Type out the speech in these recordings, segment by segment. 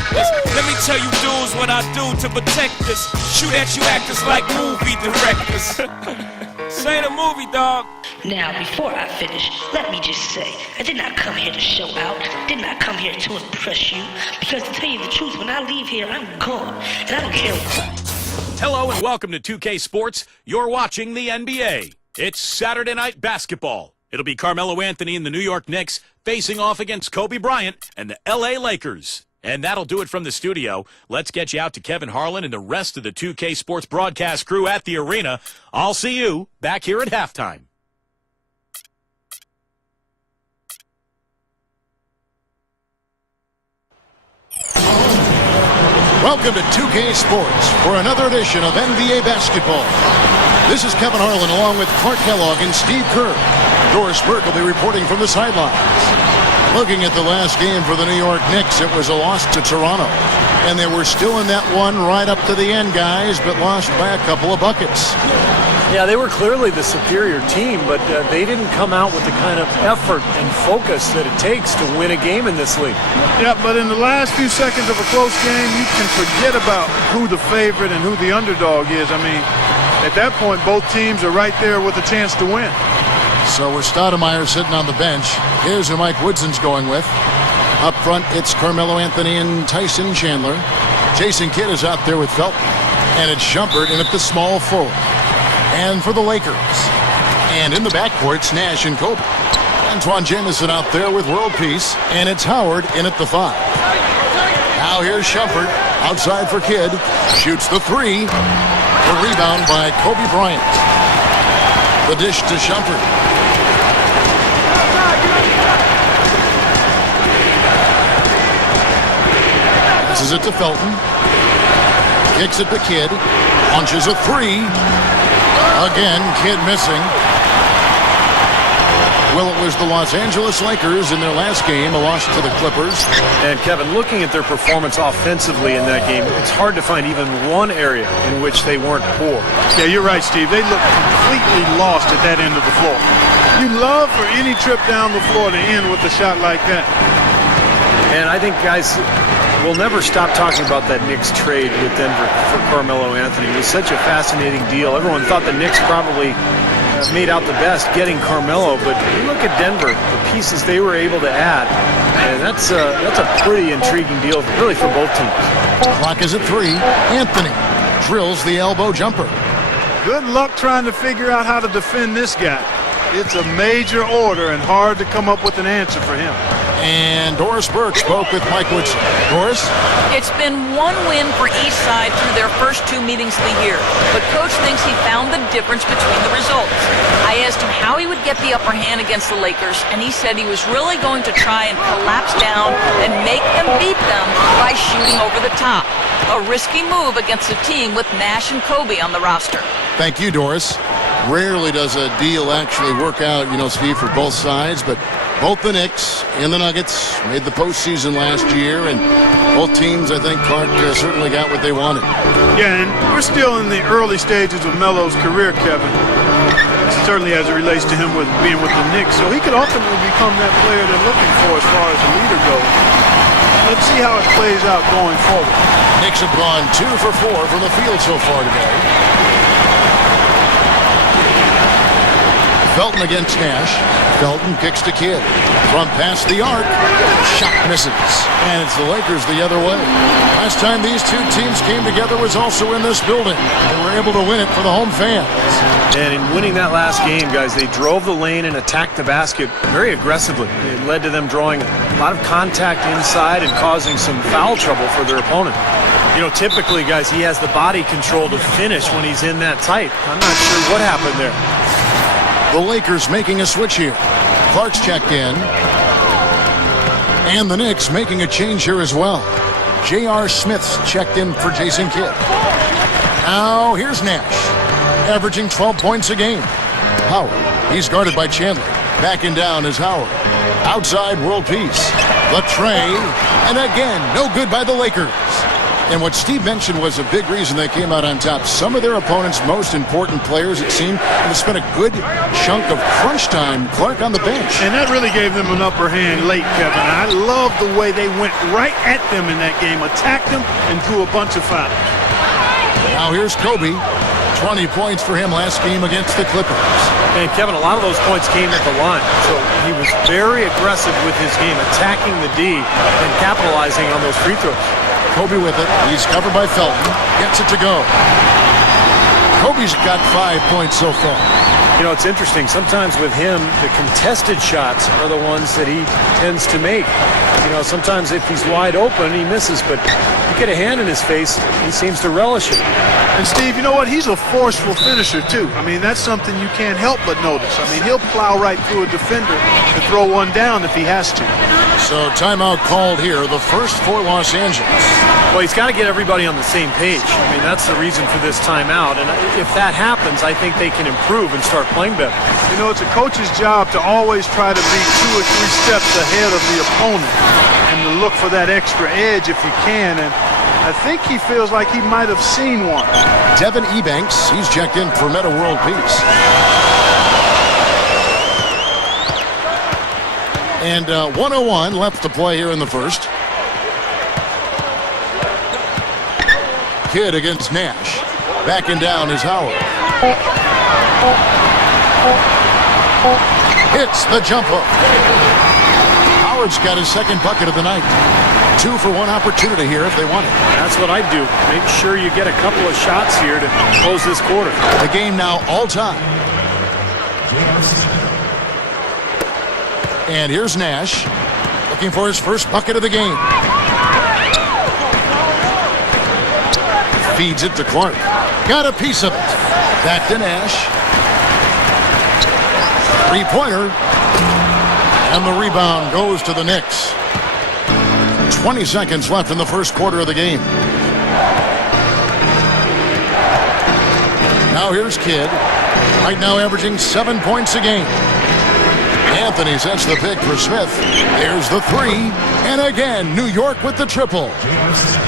reckless. Let me tell you dudes what I do to protect us. Shoot at you actors like movie directors. Say the movie, dog. Now, before I finish, let me just say, I did not come here to show out, did not come here to impress you, because to tell you the truth, when I leave here, I'm gone, and I don't care what. Hello and welcome to 2K Sports. You're watching the NBA. It's Saturday night basketball. It'll be Carmelo Anthony and the New York Knicks facing off against Kobe Bryant and the LA Lakers. And that'll do it from the studio. Let's get you out to Kevin Harlan and the rest of the 2K Sports broadcast crew at the arena. I'll see you back here at halftime. Welcome to 2K Sports for another edition of NBA basketball. This is Kevin Harlan along with Clark Kellogg and Steve Kerr. Doris Burke will be reporting from the sidelines. Looking at the last game for the New York Knicks, it was a loss to Toronto. And they were still in that one right up to the end, guys, but lost by a couple of buckets. Yeah, they were clearly the superior team, but they didn't come out with the kind of effort and focus that it takes to win a game in this league. Yeah, but in the last few seconds of a close game, you can forget about who the favorite and who the underdog is. I mean, at that point, both teams are right there with a chance to win. So with Stoudemire sitting on the bench, here's who Mike Woodson's going with. Up front, it's Carmelo Anthony and Tyson Chandler. Jason Kidd is out there with Felton. And it's Shumpert in at the small forward. And for the Lakers. And in the backcourt, it's Nash and Kobe. Antoine Jamison out there with World Peace. And it's Howard in at the 5. Now here's Shumpert. Outside for Kidd. Shoots the 3. The rebound by Kobe Bryant. The dish to Shumpert. Passes it to Felton. Kicks it to Kidd. Launches a 3. Again, Kidd missing. Well, it was the Los Angeles Lakers in their last game, a loss to the Clippers. And Kevin, looking at their performance offensively in that game, it's hard to find even one area in which they weren't poor. Yeah, you're right, Steve. They look completely lost at that end of the floor. You love for any trip down the floor to end with a shot like that. And I think, guys, we'll never stop talking about that Knicks trade with Denver for Carmelo Anthony. It was such a fascinating deal. Everyone thought the Knicks probably made out the best getting Carmelo, but you look at Denver, the pieces they were able to add, and that's a pretty intriguing deal, really, for both teams. Clock is at 3. Anthony drills the elbow jumper. Good luck trying to figure out how to defend this guy. It's a major order and hard to come up with an answer for him. And Doris Burke spoke with Mike Woodson. Doris? It's been one win for each side through their first 2 meetings of the year, but Coach thinks he found the difference between the results. I asked him how he would get the upper hand against the Lakers, and he said he was really going to try and collapse down and make them beat them by shooting over the top. A risky move against a team with Nash and Kobe on the roster. Thank you, Doris. Rarely does a deal actually work out, Steve, for both sides, but both the Knicks and the Nuggets made the postseason last year, and both teams, I think, Clark, certainly got what they wanted. Yeah, and we're still in the early stages of Melo's career, Kevin. Certainly as it relates to him with being with the Knicks, so he could ultimately become that player they're looking for as far as the leader goes. Let's see how it plays out going forward. Knicks have gone 2 for 4 from the field so far today. Felton against Nash. Felton kicks to Kidd. From past the arc. Shot misses. And it's the Lakers the other way. Last time these two teams came together was also in this building. They were able to win it for the home fans. And in winning that last game, guys, they drove the lane and attacked the basket very aggressively. It led to them drawing a lot of contact inside and causing some foul trouble for their opponent. Typically, guys, he has the body control to finish when he's in that tight. I'm not sure what happened there. The Lakers making a switch here. Clark's checked in. And the Knicks making a change here as well. J.R. Smith's checked in for Jason Kidd. Now here's Nash, averaging 12 points a game. Howard, he's guarded by Chandler. Backing down is Howard. Outside, World Peace. The tray, and again, no good by the Lakers. And what Steve mentioned was a big reason they came out on top. Some of their opponents' most important players, it seemed, have spent a good chunk of crunch time, Clark, on the bench. And that really gave them an upper hand late, Kevin. I love the way they went right at them in that game, attacked them, and drew a bunch of fouls. Now here's Kobe. 20 points for him last game against the Clippers. And Kevin, a lot of those points came at the line. So he was very aggressive with his game, attacking the D and capitalizing on those free throws. Kobe with it. He's covered by Felton. Gets it to go. Kobe's got 5 points so far. You know, it's interesting. Sometimes with him, the contested shots are the ones that he tends to make. You know, sometimes if he's wide open, he misses. But you get a hand in his face, he seems to relish it. And Steve, you know what? He's a forceful finisher, too. I mean, that's something you can't help but notice. I mean, he'll plow right through a defender and throw one down if he has to. So timeout called here, the first for Los Angeles. Well, he's got to get everybody on the same page. I mean, that's the reason for this timeout. And if that happens, I think they can improve and start playing better. You know, it's a coach's job to always try to be 2 or 3 steps ahead of the opponent and to look for that extra edge if you can. And I think he feels like he might have seen one. Devin Ebanks, he's checked in for Meta World Peace. And 101 left to play here in the first. Kidd against Nash. Backing down is Howard. Hits the jump hook. Howard's got his second bucket of the night. 2 for 1 opportunity here if they want it. That's what I'd do. Make sure you get a couple of shots here to close this quarter. The game now all time. And here's Nash looking for his first bucket of the game. Feeds it to Clark. Got a piece of it. Back to Nash. 3-pointer. And the rebound goes to the Knicks. 20 seconds left in the first quarter of the game. Now here's Kidd. Right now averaging 7 points a game. Anthony sets the pick for Smith. There's the 3. And again, New York with the triple.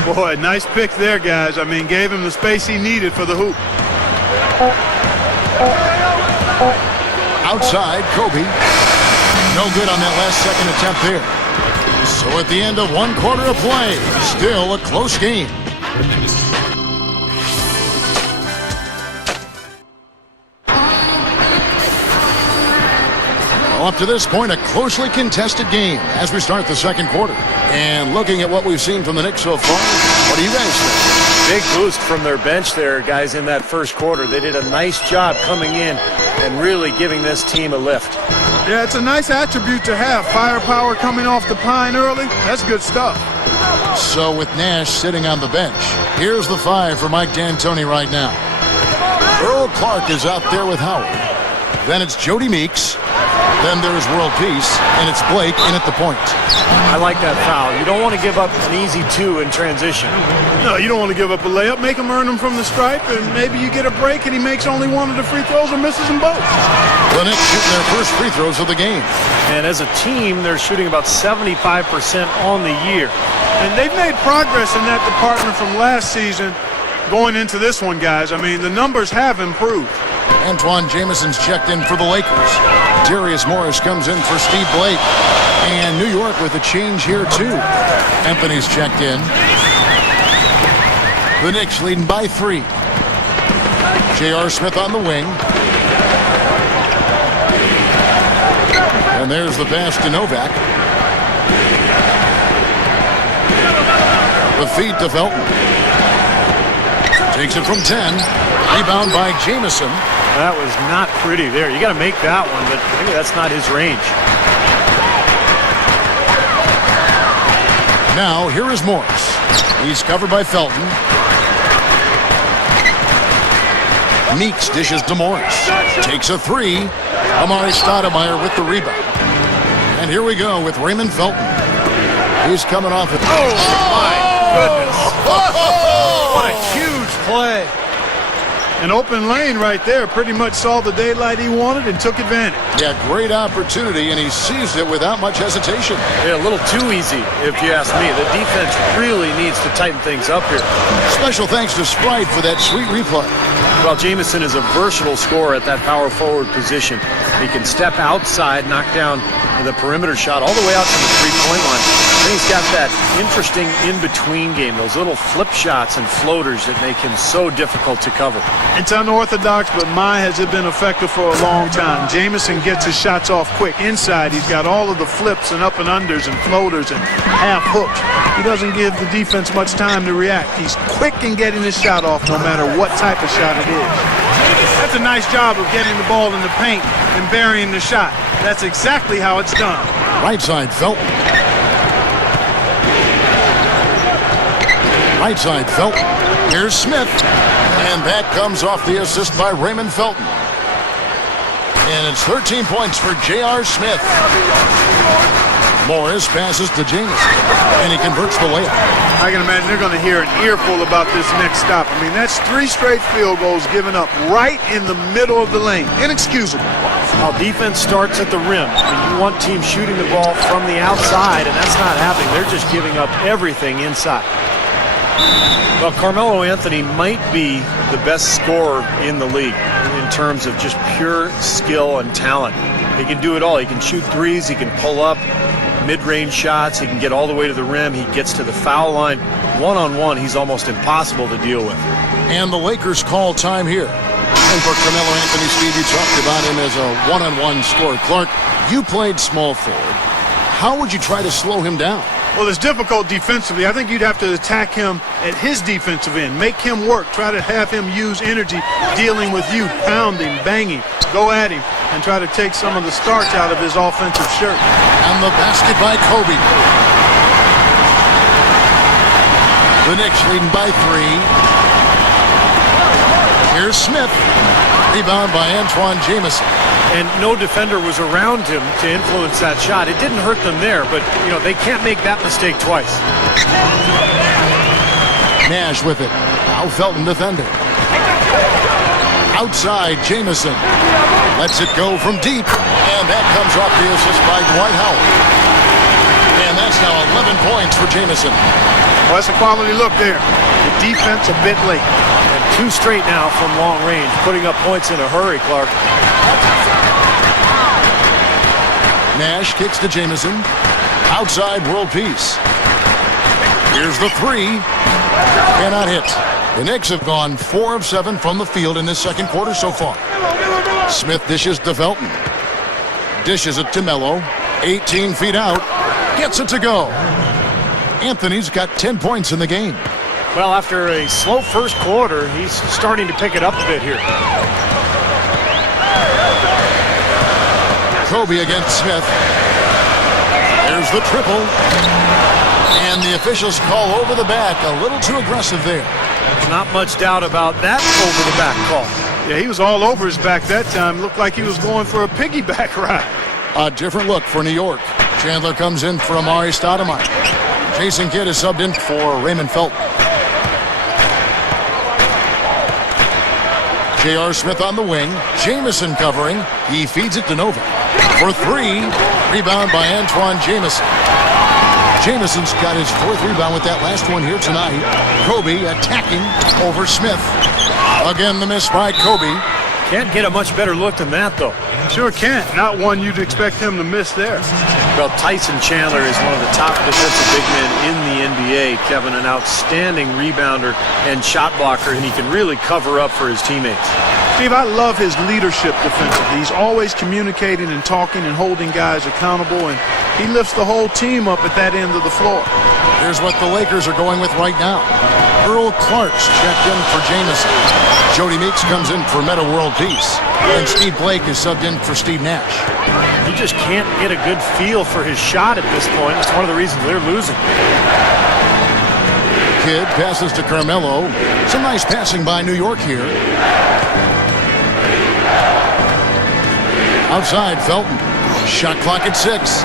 Boy, nice pick there, guys. I mean, gave him the space he needed for the hoop. Outside, Kobe. No good on that last second attempt there. So at the end of 1 quarter of play, still a close game. Well, up to this point, a closely contested game as we start the second quarter. And looking at what we've seen from the Knicks so far, what do you guys think? Big boost from their bench there, guys, in that first quarter. They did a nice job coming in and really giving this team a lift. Yeah, it's a nice attribute to have. Firepower coming off the pine early. That's good stuff. So with Nash sitting on the bench, here's the 5 for Mike D'Antoni right now. Earl Clark is out there with Howard. Then it's Jody Meeks. Then there's World Peace, and it's Blake in at the point. I like that foul. You don't want to give up an easy 2 in transition. No, you don't want to give up a layup. Make him earn them from the stripe, and maybe you get a break and he makes only 1 of the free throws or misses them both. The Knicks shooting their first free throws of the game. And as a team, they're shooting about 75% on the year. And they've made progress in that department from last season going into this one, guys. I mean, the numbers have improved. Antoine Jameson's checked in for the Lakers. Darius Morris comes in for Steve Blake. And New York with a change here, too. Anthony's checked in. The Knicks leading by 3. J.R. Smith on the wing. And there's the pass to Novak. The feed to Felton. Takes it from 10. Rebound by Jameson. That was not pretty there. You got to make that one, but maybe that's not his range. Now, here is Morris. He's covered by Felton. Meeks dishes to Morris. Takes a 3. Amari Stoudemire with the rebound. And here we go with Raymond Felton. He's coming off it. Oh, my goodness. What a huge play. An open lane right there. Pretty much saw the daylight he wanted and took advantage. Yeah, great opportunity, and he seized it without much hesitation. Yeah, a little too easy, if you ask me. The defense really needs to tighten things up here. Special thanks to Sprite for that sweet replay. Well, Jamison is a versatile scorer at that power forward position. He can step outside, knock down the perimeter shot all the way out to the three-point line. And he's got that interesting in-between game, those little flip shots and floaters that make him so difficult to cover. It's unorthodox, but my has it been effective for a long time. Jamison gets his shots off quick. Inside, he's got all of the flips and up and unders and floaters and half hooks. He doesn't give the defense much time to react. He's quick in getting his shot off no matter what type of shot it is. That's a nice job of getting the ball in the paint and burying the shot. That's exactly how it's done. Right side, Felton. Right side, Felton. Here's Smith. And that comes off the assist by Raymond Felton. And it's 13 points for J.R. Smith. Morris passes to James, and he converts the layup. I can imagine they're going to hear an earful about this next stop. I mean, that's 3 straight field goals given up right in the middle of the lane. Inexcusable. Well, defense starts at the rim. I mean, you want teams shooting the ball from the outside, and that's not happening. They're just giving up everything inside. Well, Carmelo Anthony might be the best scorer in the league in terms of just pure skill and talent. He can do it all. He can shoot threes. He can pull up mid-range shots. He can get all the way to the rim. He gets to the foul line. One-on-one, he's almost impossible to deal with. And the Lakers call time here. And for Carmelo Anthony, Steve, you talked about him as a one-on-one scorer. Clark, you played small forward. How would you try to slow him down? Well, it's difficult defensively. I think you'd have to attack him at his defensive end. Make him work. Try to have him use energy dealing with you, pounding, banging. Go at him and try to take some of the starch out of his offensive shirt. And the basket by Kobe. The Knicks leading by 3. Here's Smith. Rebound by Antoine Jamison. And no defender was around him to influence that shot. It didn't hurt them there, but, you know, they can't make that mistake twice. Nash with it. Now Felton defending. Outside, Jamison. Lets it go from deep. And that comes off the assist by Dwight Howard. And that's now 11 points for Jamison. Well, that's a quality look there. The defense a bit late. And 2 straight now from long range, putting up points in a hurry, Clark. Nash kicks to Jamison. Outside, world peace. Here's the 3. Cannot hit. The Knicks have gone 4 of 7 from the field in this second quarter so far. Smith dishes to Felton. Dishes it to Melo. 18 feet out. Gets it to go. Anthony's got 10 points in the game. Well, after a slow first quarter, he's starting to pick it up a bit here. Kobe against Smith. There's the triple. And the officials call over the back. A little too aggressive there. Not much doubt about that over-the-back call. Yeah, he was all over his back that time. Looked like he was going for a piggyback ride. A different look for New York. Chandler comes in for Amari Stoudemire. Jason Kidd is subbed in for Raymond Felton. J.R. Smith on the wing. Jamison covering. He feeds it to Nova. For 3. Rebound by Antoine Jamison. Jamison's got his 4th rebound with that last one here tonight. Kobe attacking over Smith. Again, the miss by Kobe. Can't get a much better look than that, though. Sure can't. Not one you'd expect him to miss there. Well, Tyson Chandler is one of the top defensive big men in the NBA. Kevin, an outstanding rebounder and shot blocker, and he can really cover up for his teammates. Steve, I love his leadership defensively. He's always communicating and talking and holding guys accountable, and he lifts the whole team up at that end of the floor. Here's what the Lakers are going with right now. Earl Clark's checked in for Jamison. Jody Meeks comes in for Meta World Peace. And Steve Blake is subbed in for Steve Nash. You just can't get a good feel for his shot at this point. It's one of the reasons they're losing. Kidd passes to Carmelo. Some nice passing by New York here. Outside, Felton. Shot clock at 6.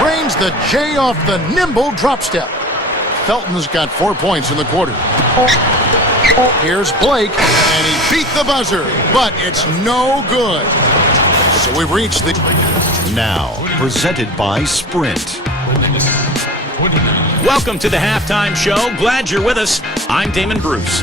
Drains the J off the nimble drop step. Felton's got 4 points in the quarter. Here's Blake, and he beat the buzzer, but it's no good. So we've reached the... Now, presented by Sprint. Welcome to the halftime show. Glad you're with us. I'm Damon Bruce.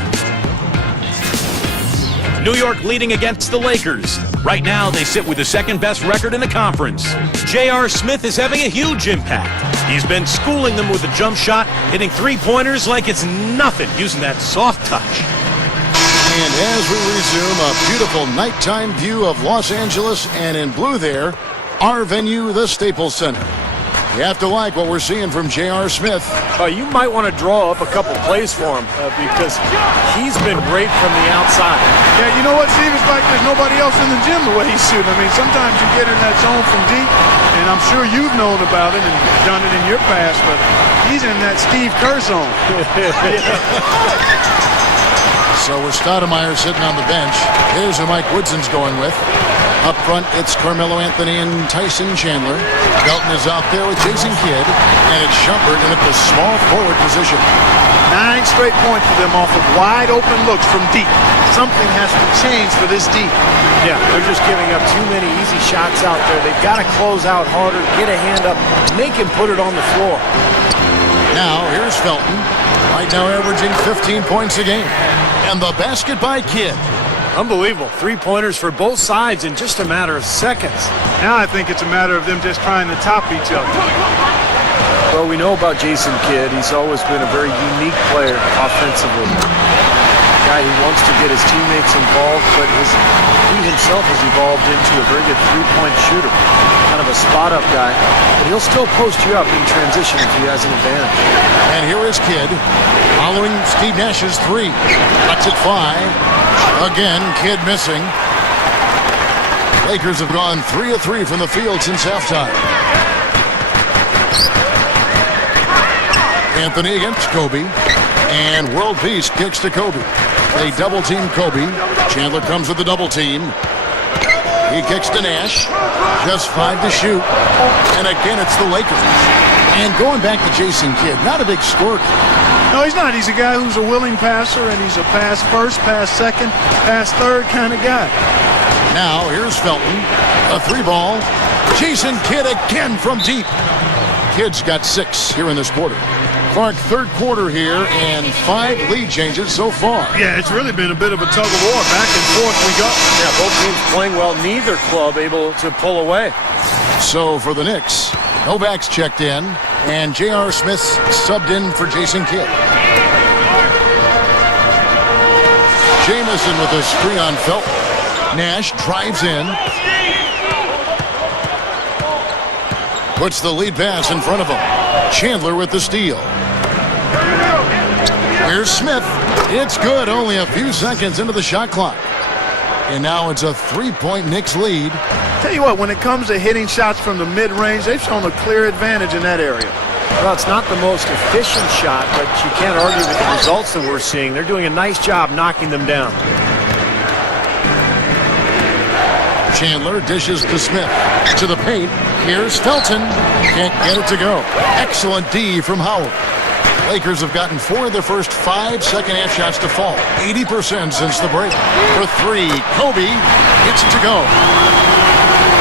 New York leading against the Lakers. Right now, they sit with the second-best record in the conference. J.R. Smith is having a huge impact. He's been schooling them with a jump shot, hitting three-pointers like it's nothing, using that soft touch. And as we resume a beautiful nighttime view of Los Angeles, and in blue there, our venue, the Staples Center. You have to like what we're seeing from J.R. Smith. You might want to draw up a couple plays for him because he's been great from the outside. Yeah, you know what, Steve? It's like there's nobody else in the gym the way he's shooting. I mean, sometimes you get in that zone from deep, and I'm sure you've known about it and done it in your past, but he's in that Steve Kerr zone. So with Stoudemire sitting on the bench, here's who Mike Woodson's going with. Up front, it's Carmelo Anthony and Tyson Chandler. Felton is out there with Jason Kidd, and it's Shumpert in at the small forward position. 9 straight points for them off of wide open looks from deep. Something has to change for this deep. Yeah, they're just giving up too many easy shots out there. They've got to close out harder, get a hand up, make him put it on the floor. Now, here's Felton, right now averaging 15 points a game. And the basket by Kidd. Unbelievable. 3-pointers for both sides in just a matter of seconds. Now I think it's a matter of them just trying to top each other. Well, we know about Jason Kidd. He's always been a very unique player offensively. A guy who wants to get his teammates involved, but he himself has evolved into a very good three-point shooter. Kind of a spot-up guy. But he'll still post you up in transition if he has an advantage. And here is Kidd, following Steve Nash's three. Cuts it 5. Again, Kidd missing. Lakers have gone 3 of 3 from the field since halftime. Anthony against Kobe. And World Peace kicks to Kobe. They double-team Kobe. Chandler comes with the double-team. He kicks to Nash. Just 5 to shoot. And again, it's the Lakers. And going back to Jason Kidd, not a big scorer. No, he's not. He's a guy who's a willing passer, and he's a pass first, pass second, pass third kind of guy. Now, here's Felton. A 3-ball. Jason Kidd again from deep. Kidd's got 6 here in this quarter. Clark, third quarter here, and 5 lead changes so far. Yeah, it's really been a bit of a tug of war. Back and forth we go. Yeah, both teams playing well. Neither club able to pull away. So for the Knicks, Novak's checked in, and J.R. Smith's subbed in for Jason Kidd. Jamison with a screen on Felton. Nash drives in. Puts the lead pass in front of him. Chandler with the steal. Here's Smith. It's good, only a few seconds into the shot clock. And now it's a 3-point Knicks lead. Tell you what, when it comes to hitting shots from the mid-range, they've shown a clear advantage in that area. Well, it's not the most efficient shot, but you can't argue with the results that we're seeing. They're doing a nice job knocking them down. Chandler dishes to Smith. To the paint. Here's Felton. Can't get it to go. Excellent D from Howard. Lakers have gotten 4 of their first 5 second-half shots to fall. 80% since the break. For 3, Kobe gets it to go.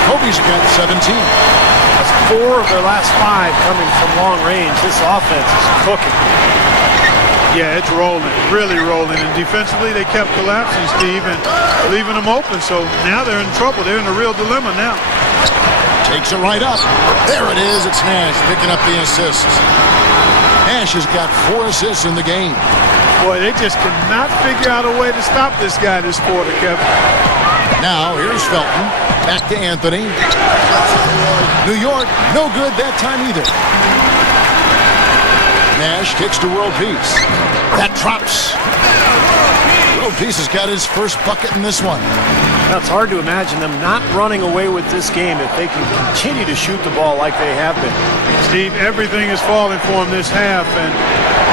Kobe's got 17. That's 4 of their last 5 coming from long range. This offense is cooking. Yeah, it's rolling, really rolling. And defensively, they kept collapsing, Steve, and leaving them open. So now they're in trouble. They're in a real dilemma now. Takes it right up. There it is. It's Nash picking up the assist. Nash has got 4 assists in the game. Boy, they just cannot figure out a way to stop this guy this quarter, Kevin. Now, here's Felton. Back to Anthony. New York, no good that time either. Nash kicks to World Peace. That drops. World Peace has got his first bucket in this one. Now, it's hard to imagine them not running away with this game if they can continue to shoot the ball like they have been. Steve, everything is falling for them this half, and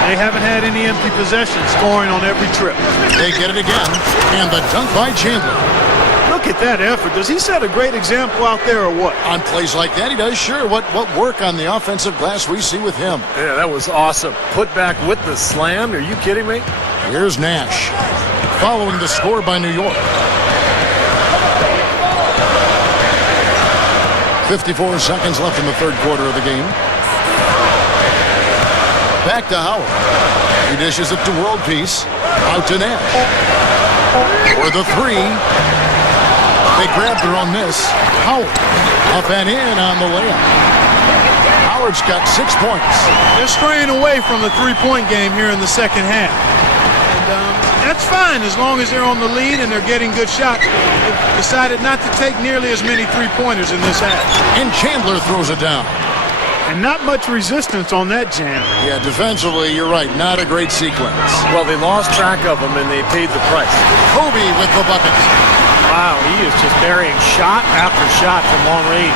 they haven't had any empty possessions, scoring on every trip. They get it again, and the dunk by Chandler. Look at that effort. Does he set a great example out there or what? On plays like that, he does, sure. What work on the offensive glass we see with him. Yeah, that was awesome. Put back with the slam. Are you kidding me? Here's Nash, following the score by New York. 54 seconds left in the third quarter of the game. Back to Howard. He dishes it to World Peace. Out to Nash. For the three. They grab their own miss. Howard up and in on the layup. Howard's got 6 points. They're straying away from the three-point game here in the second half. And that's fine as long as they're on the lead and they're getting good shots. They've decided not to take nearly as many three-pointers in this half. And Chandler throws it down. And not much resistance on that jam. Yeah, defensively, you're right. Not a great sequence. Well, they lost track of him and they paid the price. Kobe with the bucket. Wow, he is just burying shot after shot from long range.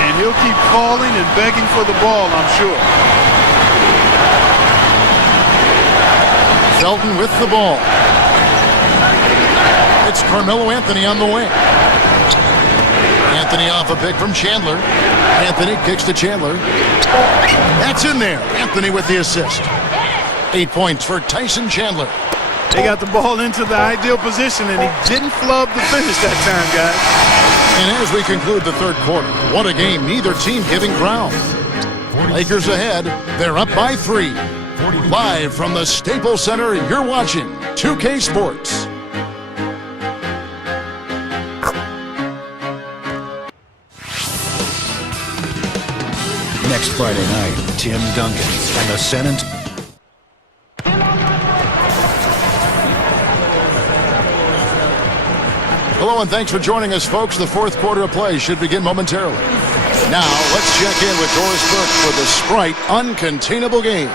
And he'll keep calling and begging for the ball, I'm sure. Felton with the ball. It's Carmelo Anthony on the wing. Anthony off a pick from Chandler. Anthony kicks to Chandler. That's in there. Anthony with the assist. 8 points for Tyson Chandler. They got the ball into the ideal position, and he didn't flub the finish that time, guys. And as we conclude the third quarter, what a game, neither team giving ground. Lakers ahead. They're up by 3. Live from the Staples Center, you're watching 2K Sports. Next Friday night, Tim Duncan and the San Antonio. Hello and thanks for joining us, folks. The fourth quarter of play should begin momentarily. Now, let's check in with Doris Burke for the Sprite Uncontainable Game.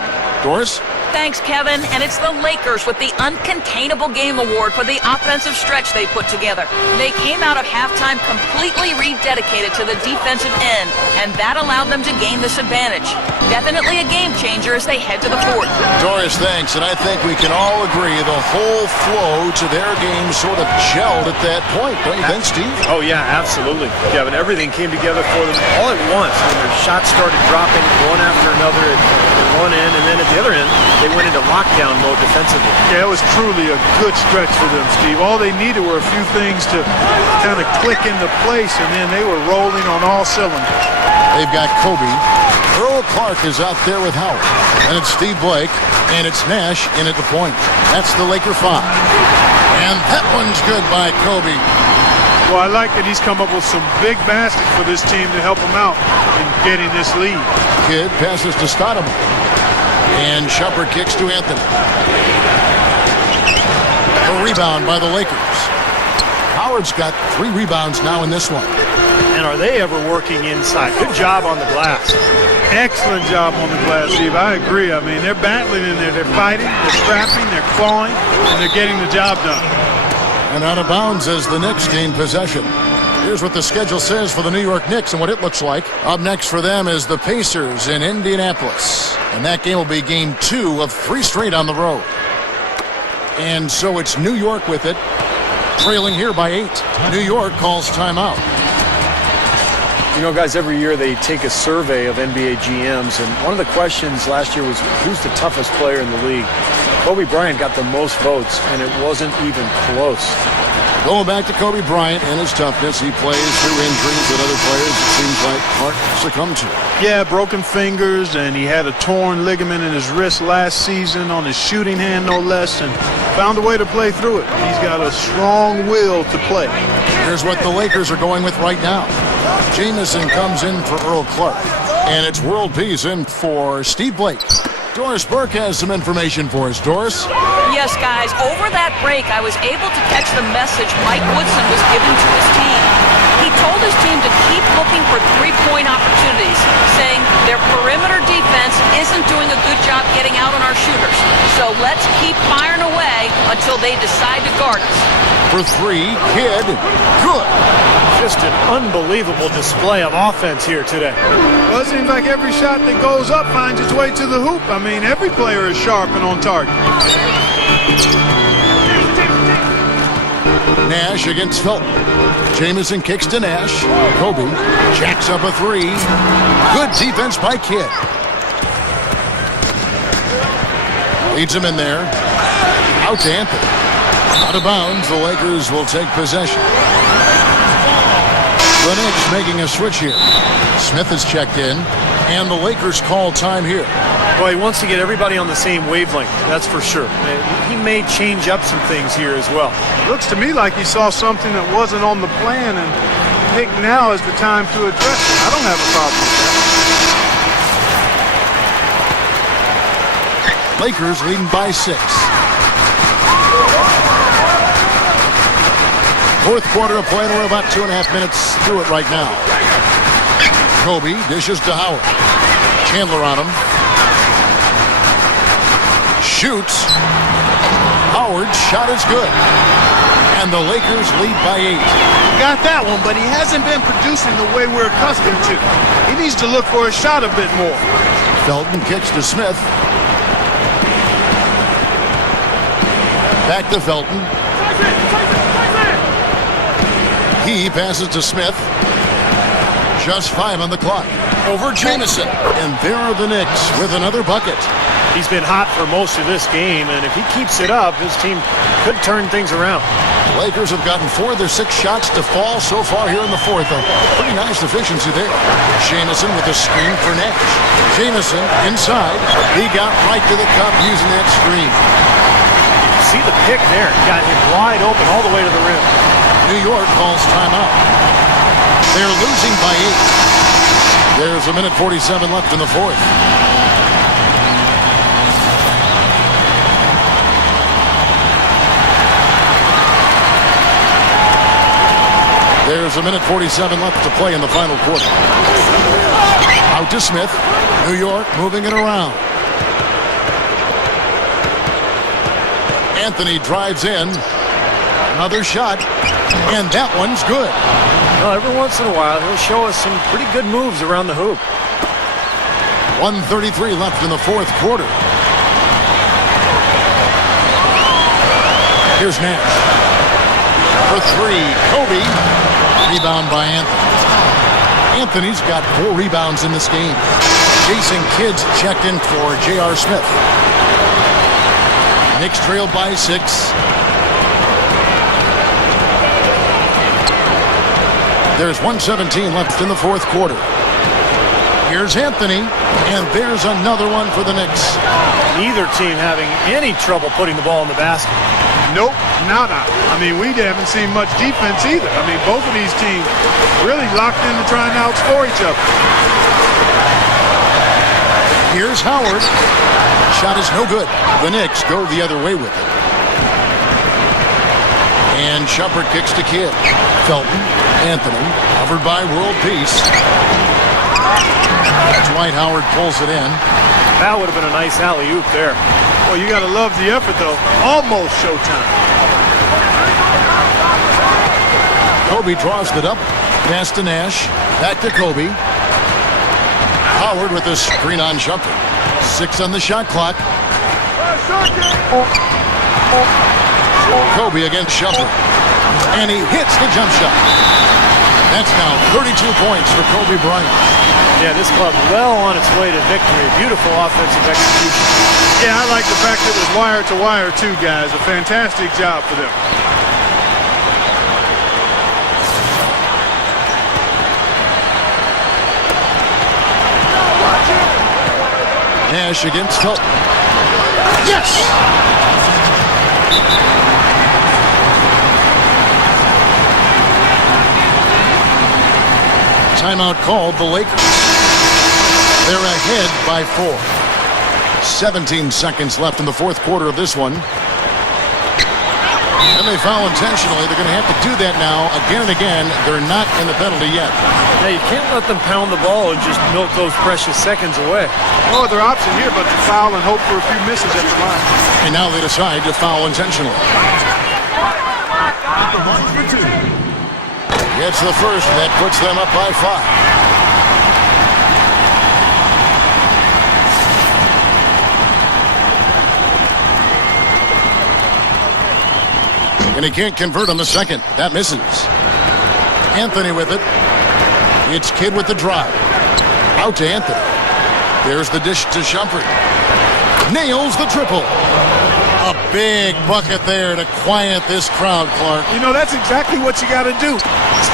Doris? Thanks, Kevin. And it's the Lakers with the Uncontainable Game Award for the offensive stretch they put together. They came out of halftime completely rededicated to the defensive end, and that allowed them to gain this advantage. Definitely a game changer as they head to the fourth. Doris, thanks. And I think we can all agree the whole flow to their game sort of gelled at that point. Don't you think, Steve? Oh, yeah, absolutely, Kevin. Everything came together for them all at once. When their shots started dropping one after another at one end, and then at the other end, they went into lockdown mode defensively. Yeah, it was truly a good stretch for them, Steve. All they needed were a few things to kind of click into place, and then they were rolling on all cylinders. They've got Kobe. Earl Clark is out there with Howard. And it's Steve Blake, and it's Nash in at the point. That's the Laker 5. And that one's good by Kobe. Well, I like that he's come up with some big baskets for this team to help him out in getting this lead. Kidd passes to Stoudemire. And Shumpert kicks to Anthony. A rebound by the Lakers. Howard's got 3 rebounds now in this one. And are they ever working inside? Good job on the glass. Excellent job on the glass, Steve. I agree. I mean, they're battling in there. They're fighting, they're scrapping, they're clawing, and they're getting the job done. And out of bounds as the Knicks gain possession. Here's what the schedule says for the New York Knicks and what it looks like. Up next for them is the Pacers in Indianapolis. And that game will be game 2 of 3 straight on the road. And so it's New York with it, trailing here by 8. New York calls timeout. You know, guys, every year they take a survey of NBA GMs, and one of the questions last year was, who's the toughest player in the league? Kobe Bryant got the most votes, and it wasn't even close. Going back to Kobe Bryant and his toughness, he plays through injuries that other players, it seems like, Clark succumb to. Yeah, broken fingers, and he had a torn ligament in his wrist last season on his shooting hand, no less, and found a way to play through it. He's got a strong will to play. Here's what the Lakers are going with right now. Jamison comes in for Earl Clark, and it's World Peace in for Steve Blake. Doris Burke has some information for us. Doris? Yes, guys, over that break, I was able to catch the message Mike Woodson was giving to his team. He told his team to keep looking for three-point opportunities, saying their perimeter defense isn't doing a good job getting out on our shooters. So let's keep firing away until they decide to guard us. For 3, Kidd, good. Just an unbelievable display of offense here today. Well, it seems like every shot that goes up finds its way to the hoop. I mean, every player is sharp and on target. Nash against Felton. Jamison kicks to Nash. Kobe jacks up a three. Good defense by Kidd. Leads him in there. Out to Anthony. Out of bounds. The Lakers will take possession. The Knicks making a switch here. Smith is checked in, and the Lakers call time here. Well, he wants to get everybody on the same wavelength, that's for sure. He may change up some things here as well. Looks to me like he saw something that wasn't on the plan, and I think now is the time to address it. I don't have a problem with that. Lakers leading by 6. Fourth quarter of play, and we're about 2.5 minutes through it right now. Kobe dishes to Howard. Chandler on him. Shoots. Howard's shot is good. And the Lakers lead by 8. Got that one, but he hasn't been producing the way we're accustomed to. He needs to look for a shot a bit more. Felton kicks to Smith. Back to Felton. He passes to Smith. Just 5 on the clock. Over Jamison. And there are the Knicks with another bucket. He's been hot for most of this game, and if he keeps it up, his team could turn things around. The Lakers have gotten 4 of their 6 shots to fall so far here in the fourth. A pretty nice efficiency there. Jamison with a screen for Nash. Jamison inside. He got right to the cup using that screen. See the pick there. Got him wide open all the way to the rim. New York calls timeout. They're losing by 8. There's a minute 47 left in the fourth. There's a minute 47 left to play in the final quarter. Out to Smith. New York moving it around. Anthony drives in. Another shot. And that one's good. Well, every once in a while, he'll show us some pretty good moves around the hoop. 1:33 left in the fourth quarter. Here's Nash. For 3, Kobe. Rebound by Anthony. Anthony's got 4 rebounds in this game. Jason Kidd's checked in for J.R. Smith. Knicks trail by 6. There's 1:17 left in the fourth quarter. Here's Anthony, and there's another one for the Knicks. Neither team having any trouble putting the ball in the basket. Nope, nada. I mean, we haven't seen much defense either. I mean, both of these teams really locked in to try and outscore each other. Here's Howard. Shot is no good. The Knicks go the other way with it. And Shumpert kicks to Kidd. Felton, Anthony, covered by World Peace. Dwight Howard pulls it in. That would have been a nice alley-oop there. Well, you got to love the effort, though. Almost showtime. Kobe draws it up. Pass to Nash. Back to Kobe. Howard with a screen on Shumpert. 6 on the shot clock. Kobe against Shumpert. And he hits the jump shot. That's now 32 points for Kobe Bryant. Yeah, this club well on its way to victory. Beautiful offensive execution. Yeah, I like the fact that it was wire to wire, too, guys. A fantastic job for them. Nash against Felton. Yes! Timeout called the Lakers. They're ahead by 4. 17 seconds left in the fourth quarter of this one. And they foul intentionally. They're going to have to do that now again and again. They're not in the penalty yet. Yeah, you can't let them pound the ball and just milk those precious seconds away. No other option here but to foul and hope for a few misses at the line. And now they decide to foul intentionally. Gets the first, and that puts them up by 5. And he can't convert on the second. That misses. Anthony with it. It's Kidd with the drive. Out to Anthony. There's the dish to Shumpert. Nails the triple. A big bucket there to quiet this crowd, Clark. You know, that's exactly what you got to do.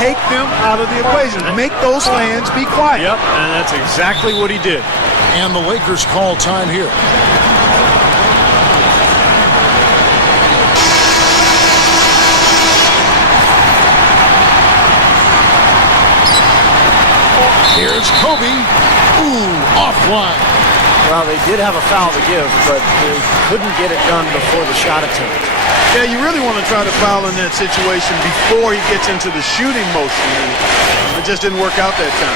Take them out of the equation. Make those fans be quiet. Yep, and that's exactly what he did. And the Lakers call time here. Here's Kobe. Ooh, offline. Well, they did have a foul to give, but they couldn't get it done before the shot attempt. Yeah, you really want to try to foul in that situation before he gets into the shooting motion. And it just didn't work out that time.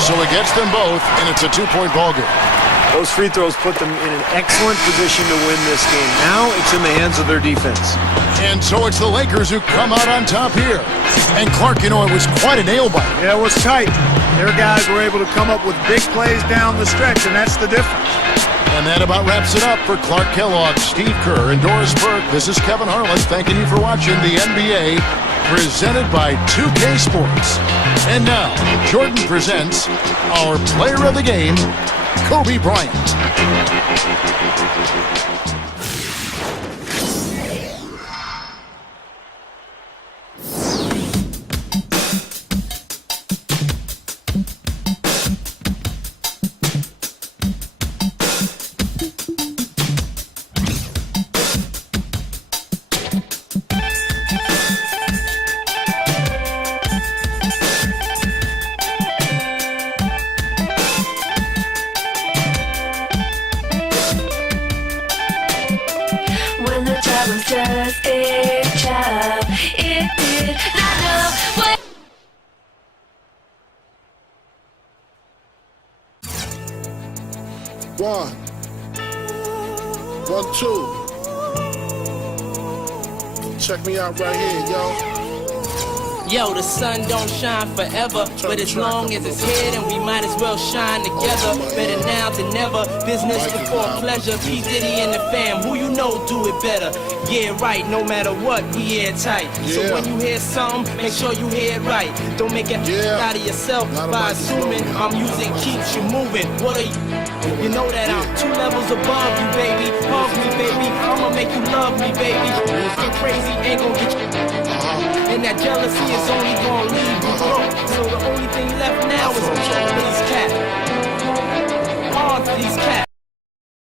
So he gets them both, and it's a two-point ball game. Those free throws put them in an excellent position to win this game. Now it's in the hands of their defense. And so it's the Lakers who come out on top here. And Clark, you know, it was quite a nail-biter. Yeah, it was tight. Their guys were able to come up with big plays down the stretch, and that's the difference. And that about wraps it up for Clark Kellogg, Steve Kerr, and Doris Burke. This is Kevin Harlan thanking you for watching the NBA, presented by 2K Sports. And now, Jordan presents our player of the game, Kobe Bryant. Just a job, it did not know what. One, 2. Check me out right here, yo. Yo, the sun don't shine forever, but as long as it's here, then we might as well shine together. Better now than never, business before pleasure. P. Diddy and the fam, who you know do it better. Yeah, right, no matter what, we airtight. So when you hear something, make sure you hear it right. Don't make it out of yourself by assuming our music keeps you moving. What are you? You know that I'm 2 levels above you, baby. Hug me, baby. I'ma make you love me, baby. Get crazy, ain't gon' get you. And that jealousy is only gonna leave you broke. So the only thing left now is all for these cats. All for these cats.